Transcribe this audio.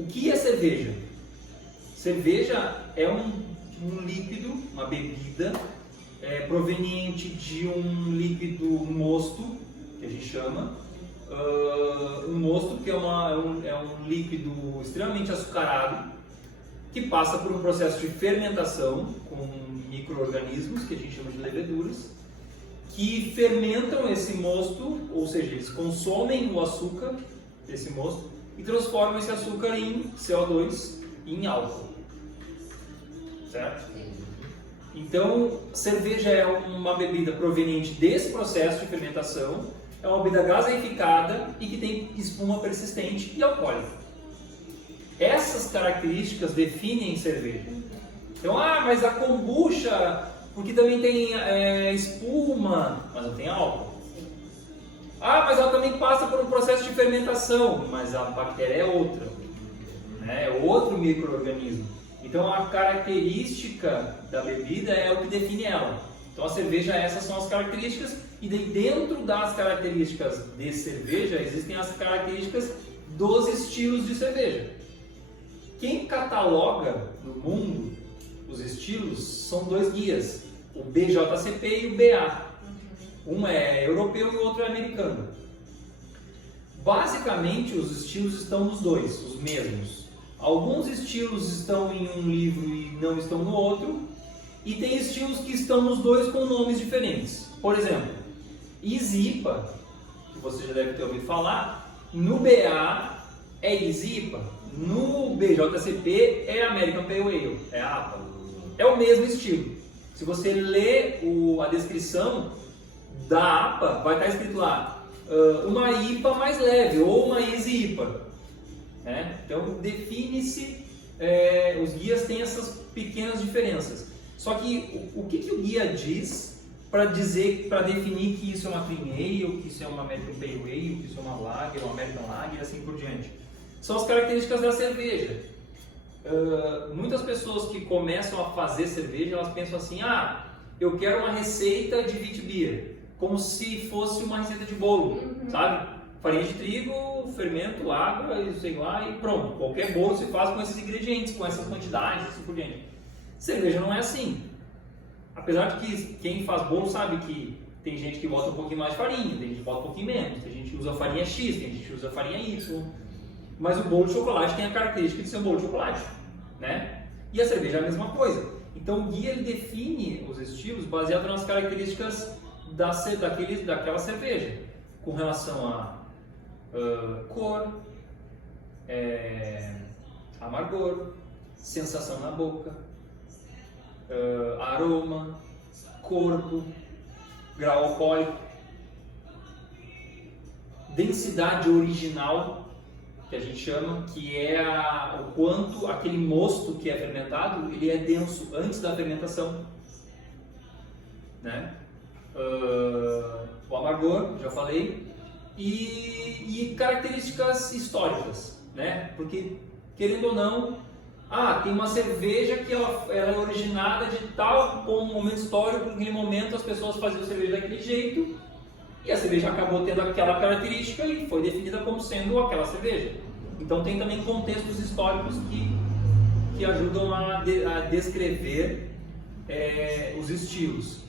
O que é cerveja? Cerveja é um líquido, uma bebida proveniente de um líquido mosto, que a gente chama. Um mosto que é um líquido extremamente açucarado, que passa por um processo de fermentação com micro-organismos, que a gente chama de leveduras, que fermentam esse mosto, ou seja, eles consomem o açúcar desse mosto e transformam esse açúcar em CO2 e em álcool. Certo? Então, cerveja é uma bebida proveniente desse processo de fermentação, é uma bebida gaseificada e que tem espuma persistente e alcoólica. Essas características definem cerveja. Então, mas a kombucha, porque também tem espuma, mas não tem álcool. Mas ela também passa por um processo de fermentação, mas a bactéria é outra, né? É outro micro-organismo. Então, a característica da bebida é o que define ela. Então, a cerveja, essas são as características, e dentro das características de cerveja, existem as características dos estilos de cerveja. Quem cataloga no mundo os estilos são dois guias, o BJCP e o BA. Um é europeu e o outro é americano. Basicamente, os estilos estão nos dois, os mesmos. Alguns estilos estão em um livro e não estão no outro, e tem estilos que estão nos dois com nomes diferentes. Por exemplo, Easy IPA, que você já deve ter ouvido falar, no BA é Easy IPA, no BJCP é American Pale Ale, é a APA. É o mesmo estilo. Se você ler a descrição da APA, vai estar escrito lá uma IPA mais leve ou uma Easy IPA. Então define-se, os guias têm essas pequenas diferenças. Só que o que o guia diz para definir que isso é uma Clean Ale, que isso é uma American Pale Ale, que isso é uma Lager, uma American Lager e assim por diante? São as características da cerveja. Muitas pessoas que começam a fazer cerveja, elas pensam assim, eu quero uma receita de wheat beer, como se fosse uma receita de bolo, sabe? Farinha de trigo, fermento, água, sei lá, e pronto. Qualquer bolo se faz com esses ingredientes, com essas quantidades, assim por diante. Cerveja não é assim. Apesar de que quem faz bolo sabe que tem gente que bota um pouquinho mais de farinha, tem gente que bota um pouquinho menos, tem gente que usa farinha X, tem gente que usa farinha Y. Mas o bolo de chocolate tem a característica de ser um bolo de chocolate, né? E a cerveja é a mesma coisa. Então o guia ele define os estilos baseado nas características daquela cerveja, com relação a cor, amargor, sensação na boca, aroma, corpo, grau alcoólico, densidade original, que a gente chama, que é o quanto aquele mosto que é fermentado, ele é denso antes da fermentação, né? O amargor, já falei, e características históricas, né? Porque, querendo ou não, tem uma cerveja que ela é originada de tal momento histórico, naquele momento as pessoas faziam cerveja daquele jeito, e a cerveja acabou tendo aquela característica e foi definida como sendo aquela cerveja. Então tem também contextos históricos que ajudam a descrever os estilos.